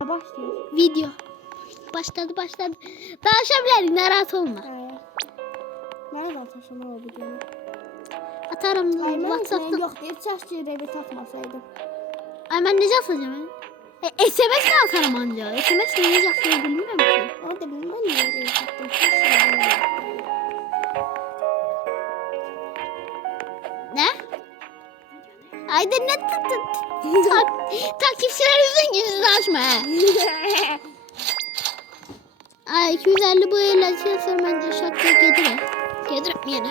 Başlıyor. Video. Başladı. Danışabiliriz, narahat olma. Nereden taşıma o videoyu? Atarım WhatsApp'ta. WhatsApp'ta. Yok diye çaşçı revit atmasaydım. Ay ben necə atacağım? SMS mi atarım anca? SMS ne necə atmayı bilmirəm ki. O da bilmem niye revit attım. Ne? Ayda ne takipçilerimizin yüzünü açma he. Ay 250 bu eğlenceli sonra bence şarkıya gelir. Gelir mi yine?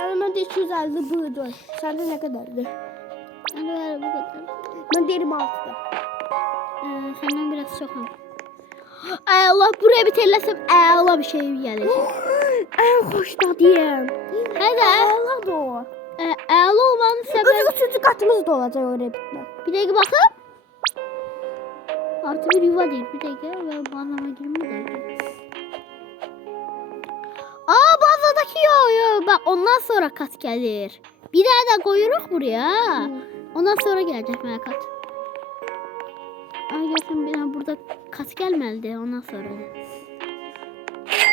Ben de 250 buydu. Sende ne kadardı? Ben de bu kadar. Ben de 26'da. Senden biraz çokum. Ay Allah buraya bir tellesem Allah bir şey gelir. En hoşta diyeyim. Hadi. Allah da o. Əla olmanın səbəbi... Üçüncü katımız da olacak o rebitle. Bir dəqiqə baxım. Artı bir yuva deyil. Bir dəqiqə və bazama girim bir dəqiqə. Bazadakı yok. Bak ondan sonra kat gelir. Bir daha da koyuruq buraya. Ondan sonra gelecek mənə kat. Görsən bir daha burada kat gəlməlidir ondan sonra.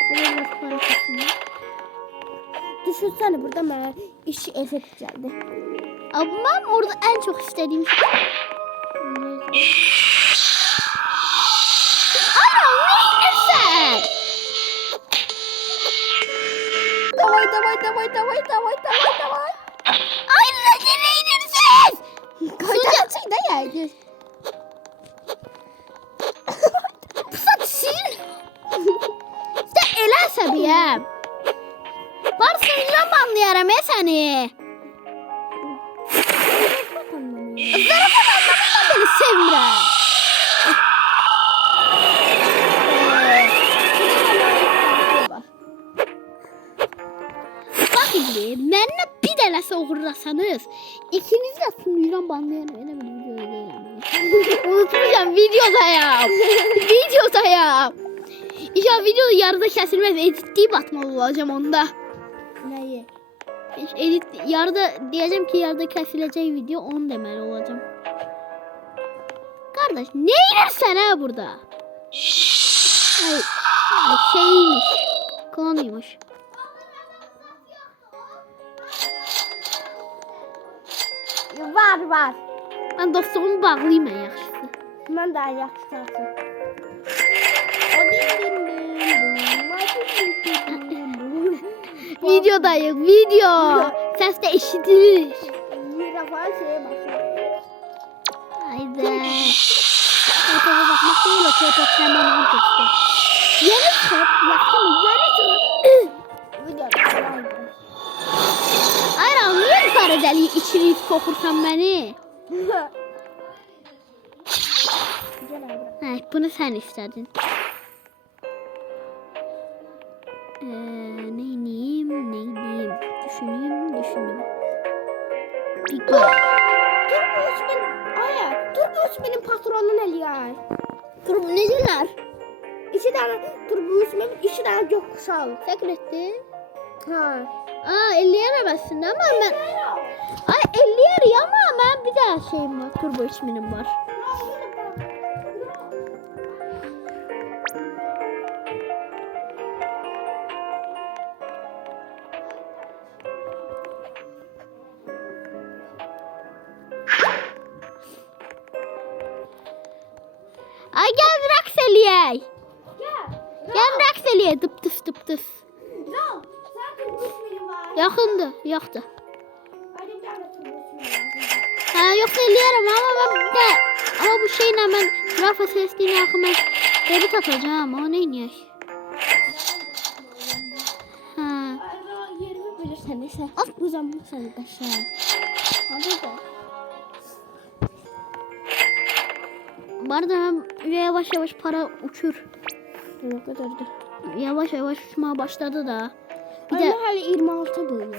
Burada biraz para kısmı. Düşünsene burada bana işi efekt geldi. Ben orada en çok istediğim şey... Anam ne inirsen? Davay. Ay ne inirsen? Kaçak da yaydı. Pusat sizin... Sen elerse bir ya. Varsın yüzden banlayarım ya seni. Zarafat anlamından beni sevmirəm. Bak indi, mənimlə bir dələsə uğurlasanız, ikiniz də sınırdan banlayarım. Elə bir videoda deyiləm. Unutmayacağım, videodayım. İnşallah videoda yarıda kesilmez, editleyip atmalı olacağım onda. Neyi? Edit yarıda diyeceğim ki yarıda kesilecek video 10 demeli olacağım. Kardeş ne inirsen ha burada? Ay şeymiş. Klonuymuş. Var. Ben dostumu bağlayayım en yaxşısı. Ben daha yaxşı. Videodayım, video. Ses de eşitilir. Mikrofon şeye başlıyor. Haydi. Fotoğrafa bakmak değil o fotoğraf hemen anlatıktı. Yeni çık, yaptın mı? Videoda var. Ayran niye yukarı deli içini sokursan beni? Bunu sen istedin. Neyim? Düşüneyim. Bir gol. Turbo benim patronun Eliyar. Turbo neceler? 2 tane Turbo benim 2 tane gökkuşağı. Sekretti. Ha. 50 yenemezsin ama ben... Ay 50 yer ama ben bir daha şeyim var. Turbo isminin var. Ay gel raks eləyək. Gel raks eləyək. Dıp tıs. Yoxdur. Yoxsa eləyərəm ama bu şeylə mən rafa sesliyini axı mən debit atacağım. O neyniyək? Yerimi bilirsən neyse. Uzanmışsan qaşar. Hadi da. Bu arada yavaş para uçur. Ne kadardı? Yavaş uçmaya başladı da. Bir de hala 26 böyle.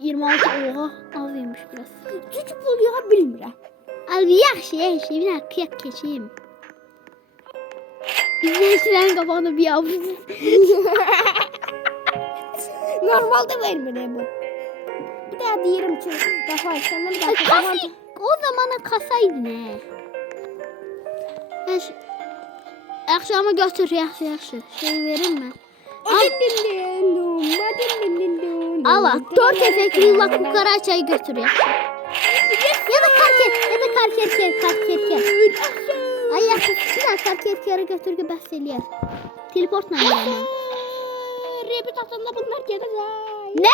26 oha azıymış biraz. Çocuk oluyor bilmirəm. Abi yaxşı bir dakika kıyak geçeyim. İzleyicilerin kafağını bir yavrum. Normalde vermedi bu. Bir daha diyelim ki defa senden bir daha. O zamana kasaydı ne? Yaxşı ama götür, yaxşı. Şey verir mi? Allah 4 efektli la kukarachayı götür ya. Ya da karkerker. Ay yaxşı, karkerkeri götür ki bəs eləyər. Teleportla gələm. Rebit atanda bunlar gelir. Ne?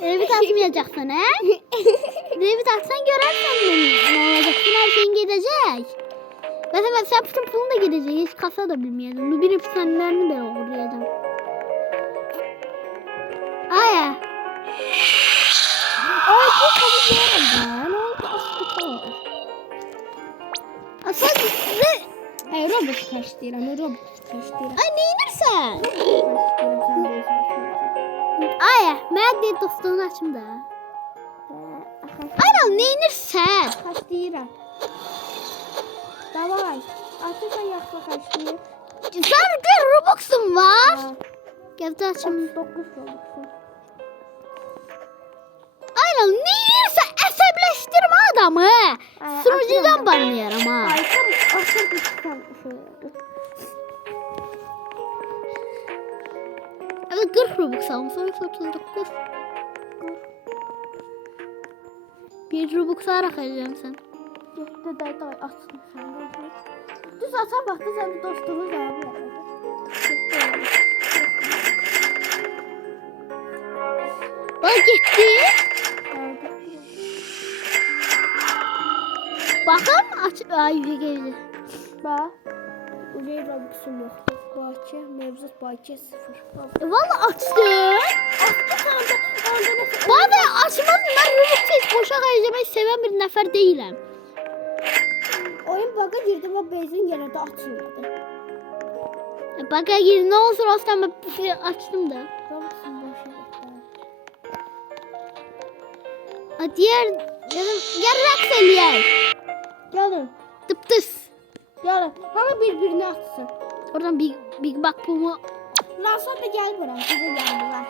Revit atmayacaksan he? Revit atsan görersen ne olacak? Her şeyin gidecek. Mesela sen bütün pulun da gidecek. Hiç kasa da bilmiyordun. Lubin efsanelerini ben uğurlayacağım. Aya. Ay bu kapıyorum ben. Oldu aslında. Asıl ne? Ay robot kaçtıran. Robot kaçtıran. Ay ne inirsen? Kaçtıran sen de. Aya. Ben de dostluğunu açım da. Aynen ne inirsen? Kaçtıran. Davay. Artık ayakla kaçtı. Sen bir Robux'un var. Gevde açım. 9 olursun. Aynen ne inirsen əsəbləşdirmə adamı. Sunucudan banlayarım ha. Ay tam asıl bir şöyle. Evet 40 Robux almışsın yoksa 39. 1 Robux alarak alacağım sen. Yetti day açsın sen. Düz atan baktı sen bir dostluğunuz abi. Bak gitti. Bakın aç. Ay geldi. Bak. Uzay Robux'um yoktu. Bahçe, mevcut bahçe 0. Valla açtı. Açtı sandı. Bana açmadım ben Robux hiç boşa harcamayı seven bir nefer değilim. Oyun bug'a girdi ve benzin gene de açılmadı. Baka girdi ne olsun olsun ben açtım da. Robux'um boşa gitti. Diğer yarrak söyleyeyim. Gelin. Tıptıs. Gelin. Ama birbirini atsın. Oradan Big Bak Pumu. Ransom da gel buraya. Bize geldiler.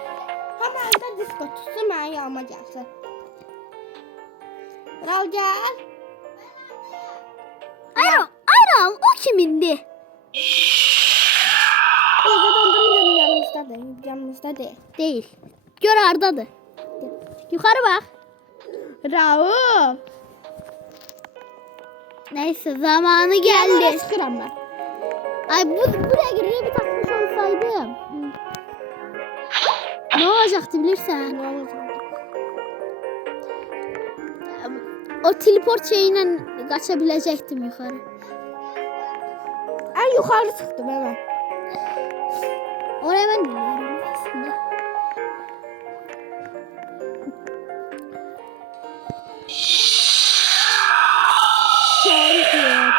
Hemen de disco tutsun ben yanıma gelsin. Ral gel. Ayran o kimindi? Bize dondurun yanımızda değil. Yanımızda değil. Değil. Gör Arda'dır. Yukarı bak. Raul. Neyse zamanı geldi. Sıkıram ben. Ay buraya girip bir takmış olsaydım. Ne olacaktı bilirsen? Ne olacak? O teleport şeyiyle kaçabilecektim yukarı. En yukarı çıktım hemen. Oraya ben biliyorum aslında.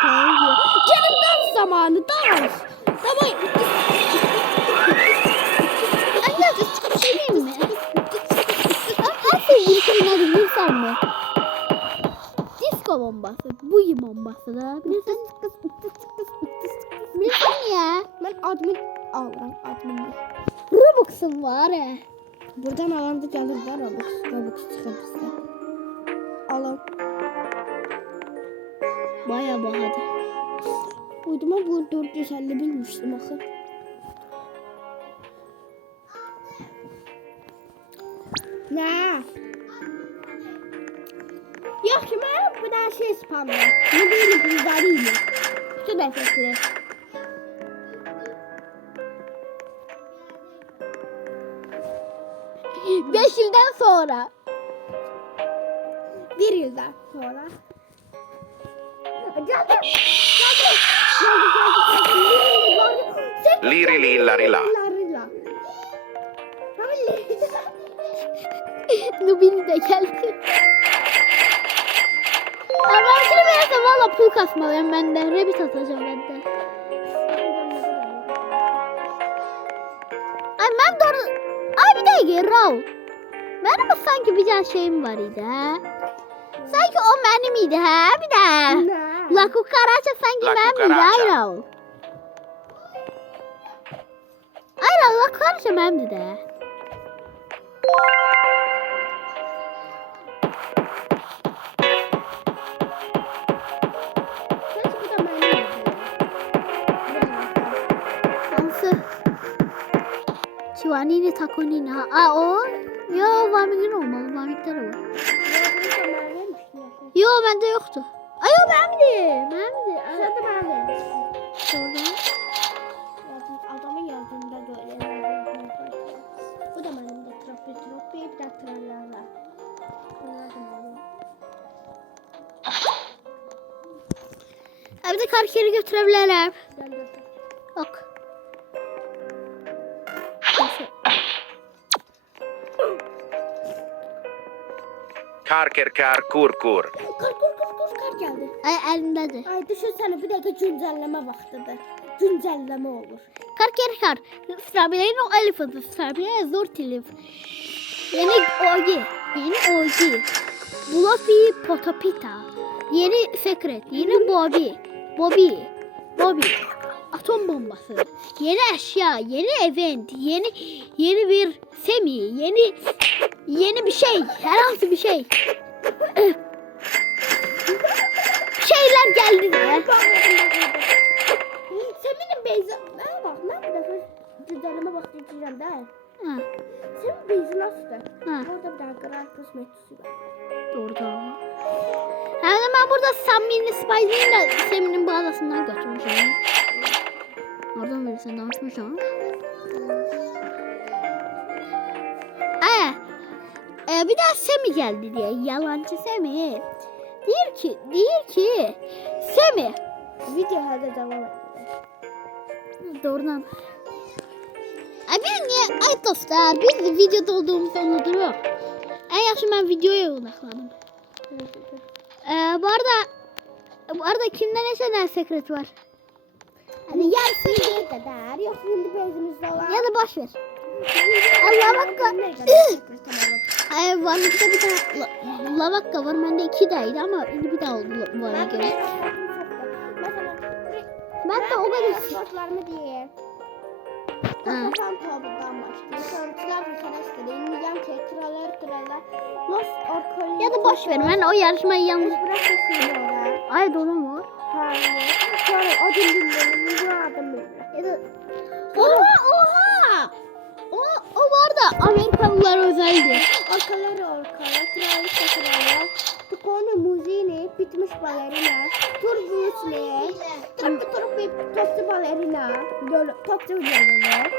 Tanrı. Gelin dans zamanı dans. Tamam. Anne bir şey diyeyim mi? En sevdiğim şeyin adı bilirsen mi? Disco bombası. Bugi bombası da. Bilirsin. Bilirsin ya. Ben admin alırım. Admin. Robux'um var ya. Buradan alanda gelir var Robux. Robux çıkar bizde. Alın. Baya bahadır. Uyduma bu 450 bilmiştim akı. Ne? Yok ki ben bu da şey spamla. Ne değil bizarıyım. Şu defekli. Beş yıldan sonra. 1 yıldan sonra. Geldi. Liri lilla rila. Nubini de geldi. Ben şunu beğensem valla pul kasmalıyım ben de. Rabbit atacağım ben de. Ay ben doğru... Ay bir dakika Raul. Benim sanki bir tane şeyim var idi ha. Sanki o benim idi ha bir de. Ne? La cucaracha sanki La benim idi cucaracha. ay Raul. Ay Raul la cucaracha benim idi. Keşke bu da benim olsaydı. Vanini takonina. Aa o. Yo Vamik'in olmalı. Vamik'te de var. Yo bende yoktu. Ay o benimdi. Benimdi. Sen de bana vermişsin. Sonra. Adamın yazdığında böyle. Bu da benim de tropi bir de tralala. Bir de karkeri götürebilirler. Ben de Bak. Kar kur kur. Kar geldi. Ay elindedir. Ay düşünsene bir dakika güncelleme vaktidir. Güncelleme olur. Kar. Strabilerin o elifası. Strabilerin zor telif. Yeni Ogi. Bluffy Potapita. Yeni Secret. Yeni Bobby. Atom bombası. Yeni eşya. Yeni event. Yeni bir semi. Yeni bir şey. Herhangi bir şey. Şeyler geldi de. Senin Beyza... Ben bir dakika güncelleme vakti içeceğim değil. Ha, Senin Beyza nasıldı? ha. Orada bir tane kral kısmetçisi var. Orada. Hem de ben burada Sammy'nin Spice'nin de Semi'nin bazasından götürmüşüm. Oradan verirsen danışmışım. Bir daha Semi geldi diye. Yalancı Semi. Diyor ki Semi. Video halde devam et. Doğrudan. Biz niye? Ay dostlar biz de videoda olduğumuzu unutuyoruz. En yaxşı ben videoya odaklandım. Bu arada kimde ne şeyler sekret var? Hani yarısını kadar yok şimdi bezimizde olan. Ya da boş ver. Allah bak. Varlıkta bir tane lavakka var. Bende 2 tane ama bir daha oldu bana göre. Ben de o kadar. Spotlarımı diye. Kafam topundan başlıyor. Sonra mesela yan kralar. Los orkoli. Ya da boş ver. Ben o yarışmayı yalnız. Bırakırsın oraya. Ay doğru mu? Hayır. Sonra o dinlerini yardım ediyor. Ya da... Oha! O var da Amerikalılar özeldi. Orkaları, tralala. Tukonu muzini, bitmiş balerina. Turbusli. Topçu balerina. Topçu balerina.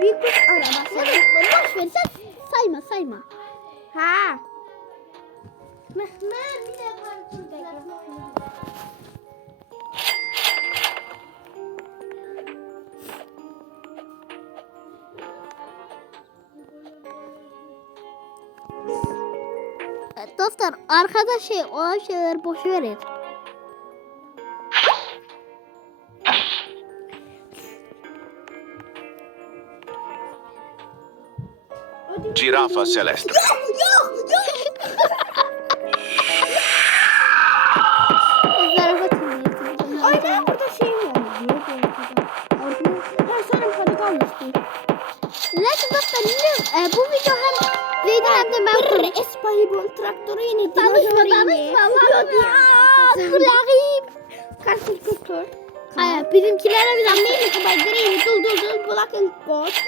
Büyük kuş arabası. Ya da boş ver. Sen sayma. Ha. Mehmet bir de var. Dostlar arkada olan şeyler boş verin. Girafa celeste. Zarafa tınlıyorsun. Ay ben burada şeyim var. Her sonra hadi kalmıştım. Neyse dostlar bu video hem Zeydan hem de ben konuştum. Espahibon traktörü yine Tanışma. Kulağım. Karşı kültür. Bizimkilere bir dakika. Amerika Badrini dul Blacken Ghost.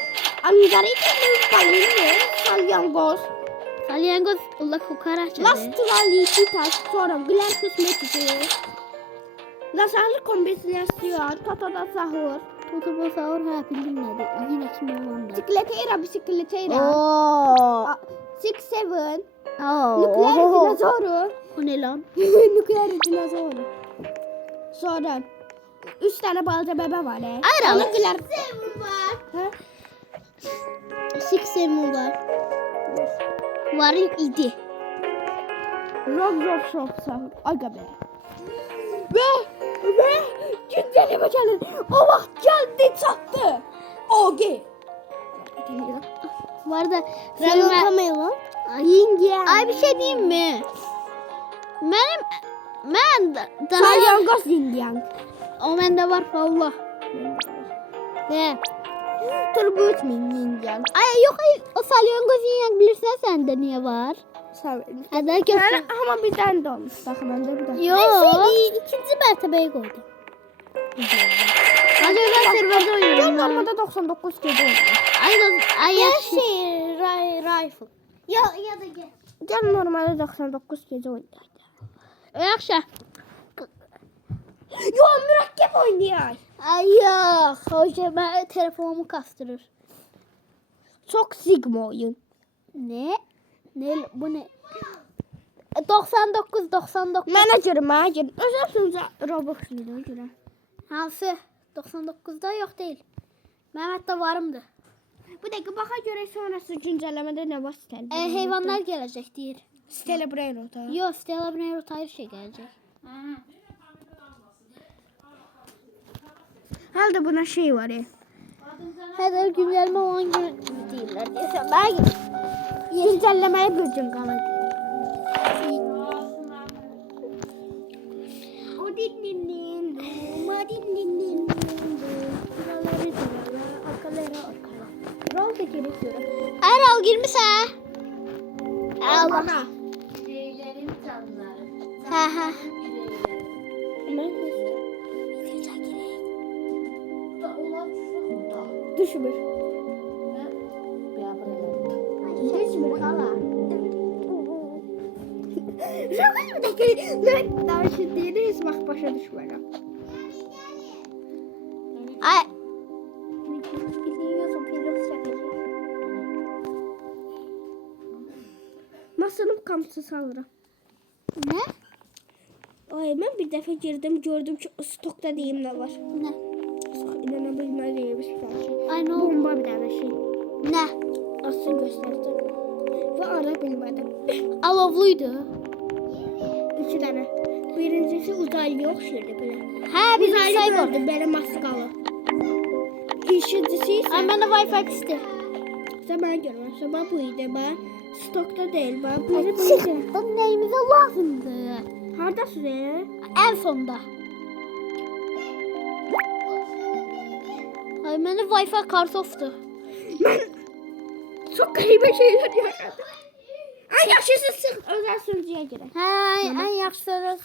Angarita Balerina Salyangoz. Salyangoz Allah kokaraç. Las Tralicitas sonra Glen Kosmetik'i. Lasarlı kombinasyonu Totoda Sahur. Totoba sahur bildim nerede. Yine kim olanda. Bisikletera. Ooo. 6-7. Oo. Nükleer dinozoru. O ne lan? Nükleer dinozoru. Sonra 3 tane balca bebe var. Aynen. Nükleer. Ha? 6 var. Varım idi. Rob sahur. Aga be. Ve güncelime geldi. O vakit geldi çattı. Ogi. Bu arada Kamela. Yenge. Ay bir şey diyeyim mi? Ben daha Salyangoz Indian. o bende var valla. Ne? Turgut Indian. Ay yok o salyangoz yiyen bilirsen sende niye var? Hadi göster. Ama bir tane de olmuş. Bakın önce bir tane. Yok. İkinci mertebeye koydum. Hadi özel serverde Gel oynuyorum. normalde 99 gece oynuyor. Ay yaxşı. Rifle. Ya da gel. Gel normalde 99 gece oynuyor. Yaxşı. Yo mürekkep oynuyor. Ay yox. Hoca ben telefonumu kastırır. Çok sigma oyun. Ne? Ne bu ne? 99 99. Manager. Özel sunucu Roblox'un göre. Hansı? 99'da yok değil. Mehmet'te varımdı. Bu dakika baka göre sonrası güncellemede ne var siteli? Heyvanlar gelecek deyir. Stella Brain da. Yok Stella Brunner Tire şey gelecek. Halde buna şey var ya. Her güncelleme olan gün deyirlər. Deyirsən, ben Güncellemeye bir gün kalır. O dinlinin, ma dinlinin. Buraları duralar, arkalara. Rol da gerekiyor. Erol girmişsə. Allah. Aha. Ha. Düşmür. Düşmür hala. Şaka bir dakika. Ne? Daha şimdi değiliz bak başa düşmüyor. Ay. Masanın kamçısı alırım. Ne? Ay ben bir defa girdim gördüm ki stokta diyeyim ne var. Ne? İnanabilmez bir şey. Ay ne oldu? Bomba bir tane şey. Ne? Asıl gösterdi. Ve ara bilmedim. Alovluydu. 2 tane. Birincisi uzaylı okşuyordu böyle. Ha bir Uzaylı cyborg. gördüm böyle maskalı. İkincisi ise Ay bende Wi-Fi pisti. ben görmem. Sabah buydu ben. Stokta değil ben. Biri buydu. Çıktı neyimize lazımdı. Hardasın ya? En sonda. Ay bende Wi-Fi kartoftu. Ben çok garip şeyler yaşadım. Ay yaşasın sık özel sunucuya girin. Ha en yaxşısı.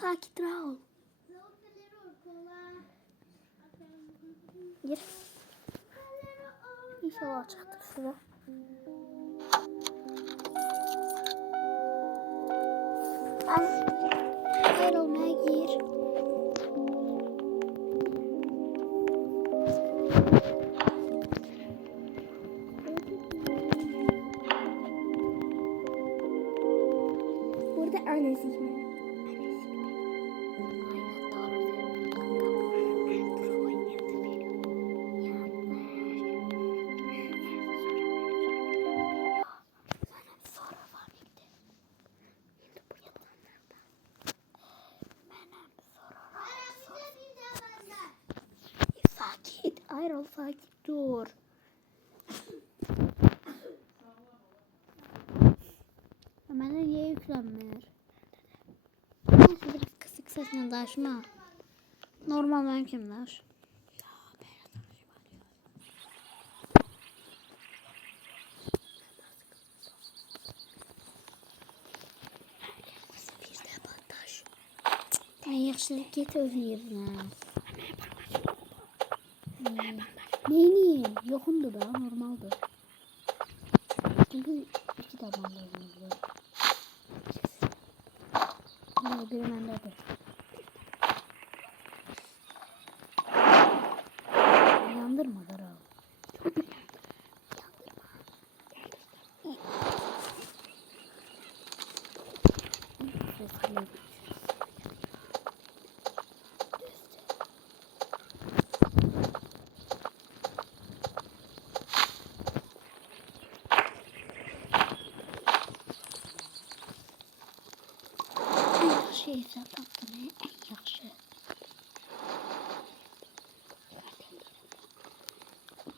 Sakin ol. Gir. İnşallah çıktı şurada. Gel olmaya gir. Burada annesi mi? Sakin. Ayrıl sakin dur. Bana niye yüklenmiyor? Neyse biraz kısık sesle taşıma. Normal ben kimler? Ben yaxşılık get öz yerinə. Neyini? Yoxundur da, normaldır. Çünkü iki tabanlı oynuyor. Biri məndedir. Yandırma Dara. Yandırma. Şey satın ne en yaxşı.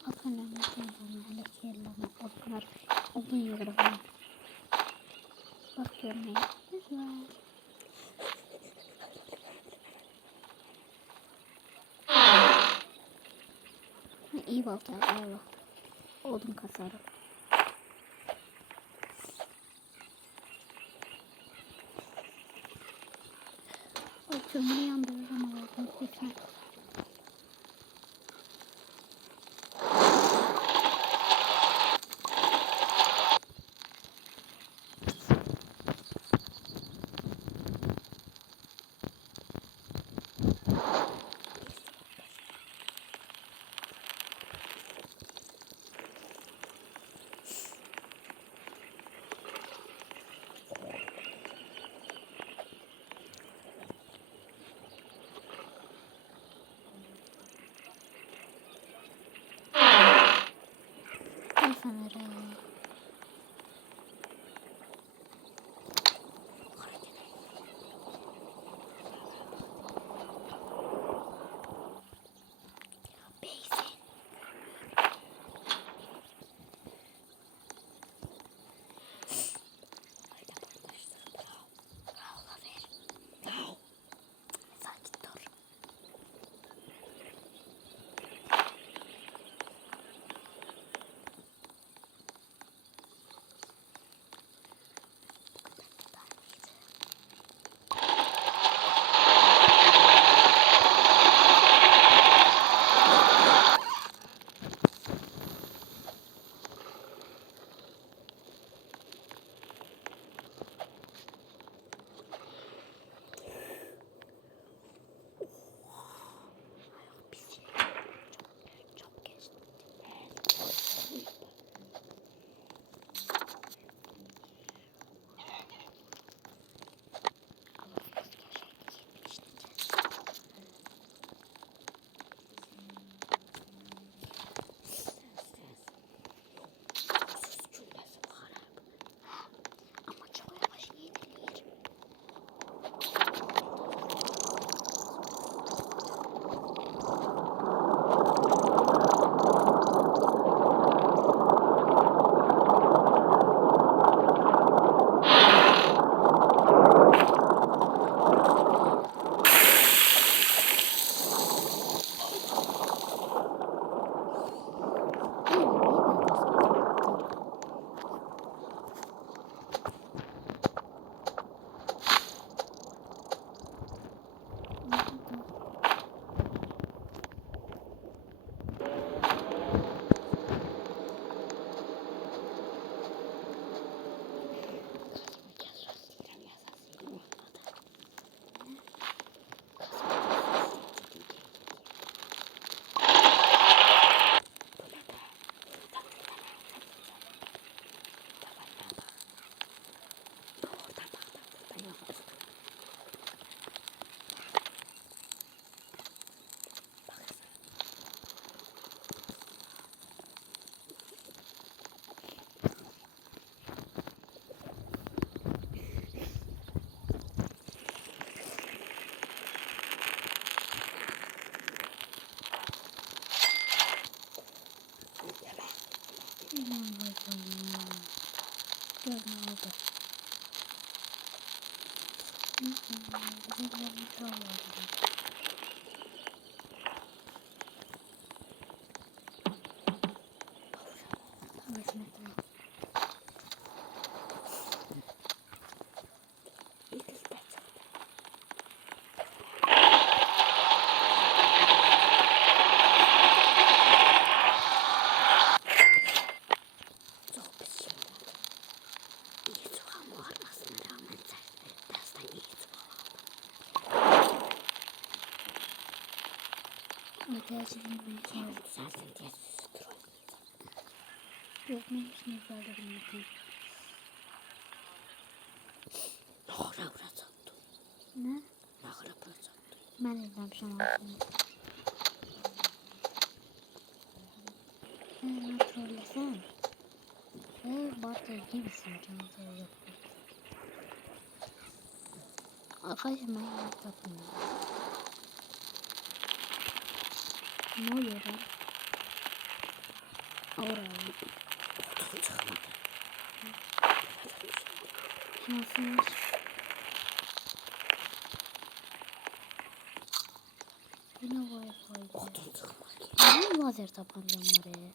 Bakın ne şeylerine, yerlerine, onlar odun yığırına. Bak görmeyin. Güzel. İyi balta, eyvallah. Odun kasarım. Kömürü yandırırım ağzını lütfen. Al sana da. Yok, benim için güzeldi bunun. Ne? Ben izlemişim aslında. Ben trollesem. Batı gibisin çantaya yapıyor. Arkadaşlar ben yaptım. Ne oluyor lan? Oraya. Nasılmış? Yine Wi-Fi. Neden lazer tabancam oraya?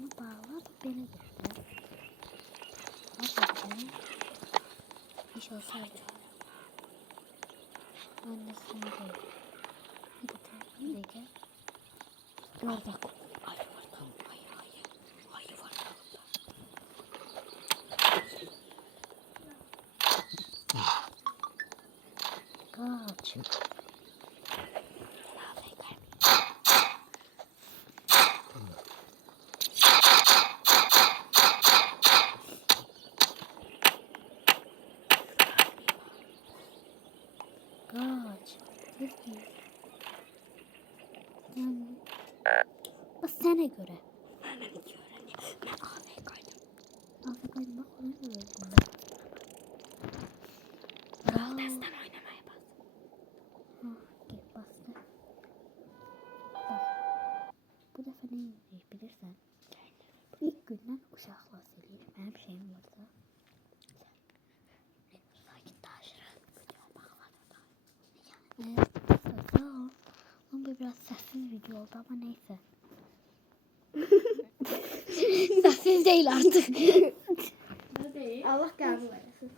Bunu bağlar belə götürür. Nasıl İş olsaydı. Annesini de. Bir de gel. Orada. Ayı var tam. Ayı var tam. Kaç. Kaç. Yani. Bak sana göre. Ben AFK'ydım. AFK'ydım bak onu da öldüm ben. Brawl Stars'tan oynamaya bas. Git bastı. Bak. Bu defa ne bilirsen. İlk günden uşaqla söyleyeyim. Benim şeyim varsa. Sanki taşırın. Video bağladım da. Yani sağ ol. Ama bu biraz sessiz video oldu ama neyse. Sessiz değil artık. Allah kabul etsin.